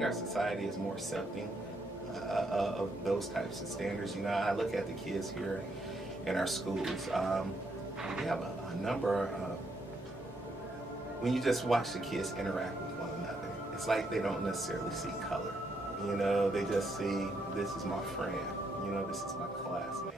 think our society is more accepting of those types of standards. You know, I look at the kids here in our schools. We have a number when you just watch the kids interact with one another, it's like they don't necessarily see color. You know, they just see, this is my friend, you know, this is my classmate.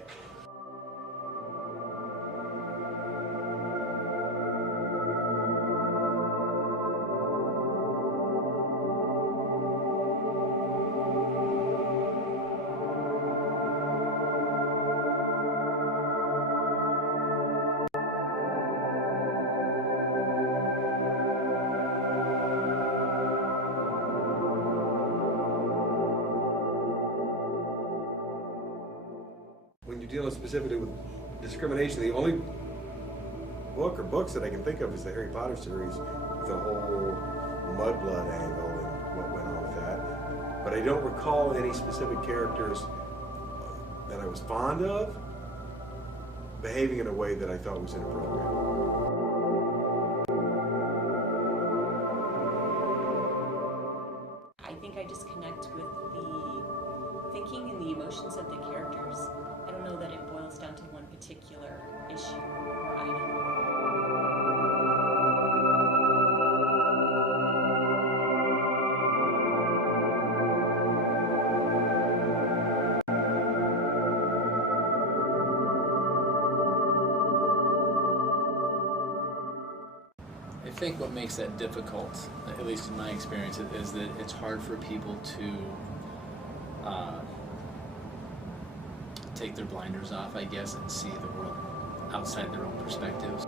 When you're dealing specifically with discrimination, the only book or books that I can think of is the Harry Potter series, with the whole mudblood angle and what went on with that. But I don't recall any specific characters that I was fond of behaving in a way that I thought was inappropriate. I think I just connect with the thinking and the emotions of the characters. I don't know that it boils down to one particular issue or item. I think what makes that difficult, at least in my experience, is that it's hard for people to take their blinders off, I guess, and see the world outside their own perspectives.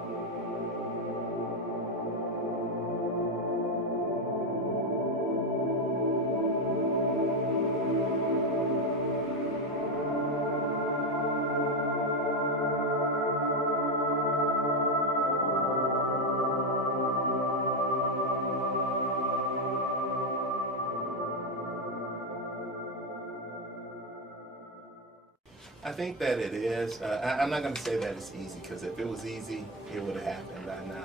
I think that it is. I'm not going to say that it's easy, because if it was easy, it would have happened by now.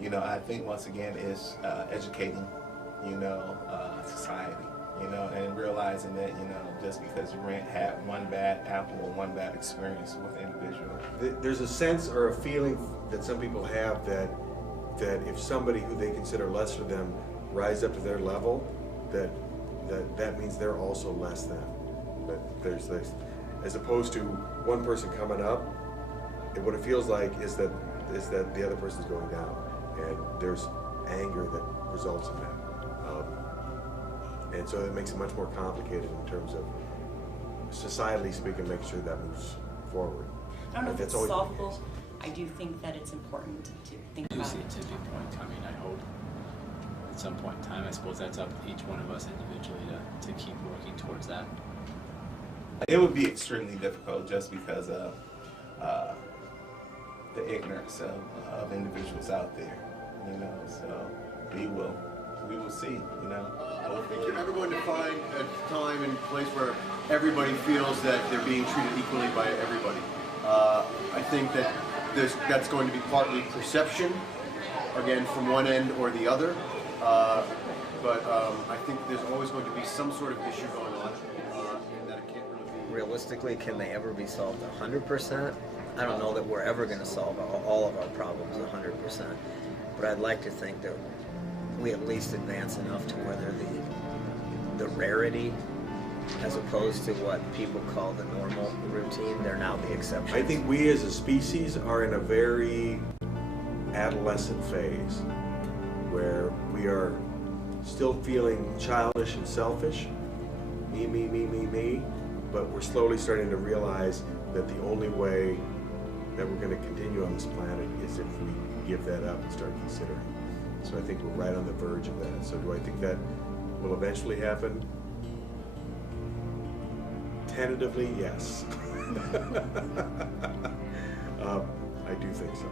You know, I think once again it's educating, you know, society, you know, and realizing that, you know, just because you had one bad apple or one bad experience with an individual. There's a sense or a feeling that some people have that if somebody who they consider lesser than them rise up to their level, that means they're also less than. But there's this, as opposed to one person coming up, and what it feels like is that the other person's going down, and there's anger that results in that, and so it makes it much more complicated in terms of societally speaking, making sure that moves forward. I don't know if it's solvable. I do think that it's important to think I do about see a it. tipping point coming, I hope. At some point in time, I suppose that's up to each one of us individually to keep working towards that. It would be extremely difficult just because of the ignorance of individuals out there, you know. So we will see, you know. I don't think you're ever going to find a time and place where everybody feels that they're being treated equally by everybody. I think that that's going to be partly perception, again, from one end or the other. But I think there's always going to be some sort of issue going on, and that it can't really be. Realistically, can they ever be solved 100%? I don't know that we're ever going to solve all of our problems 100%, but I'd like to think that we at least advance enough to where they're the rarity, as opposed to what people call the normal routine. They're now the exception. I think we as a species are in a very adolescent phase where we are still feeling childish and selfish, me, but we're slowly starting to realize that the only way that we're going to continue on this planet is if we give that up and start considering. So I think we're right on the verge of that. So do I think that will eventually happen? Tentatively, yes. I do think so.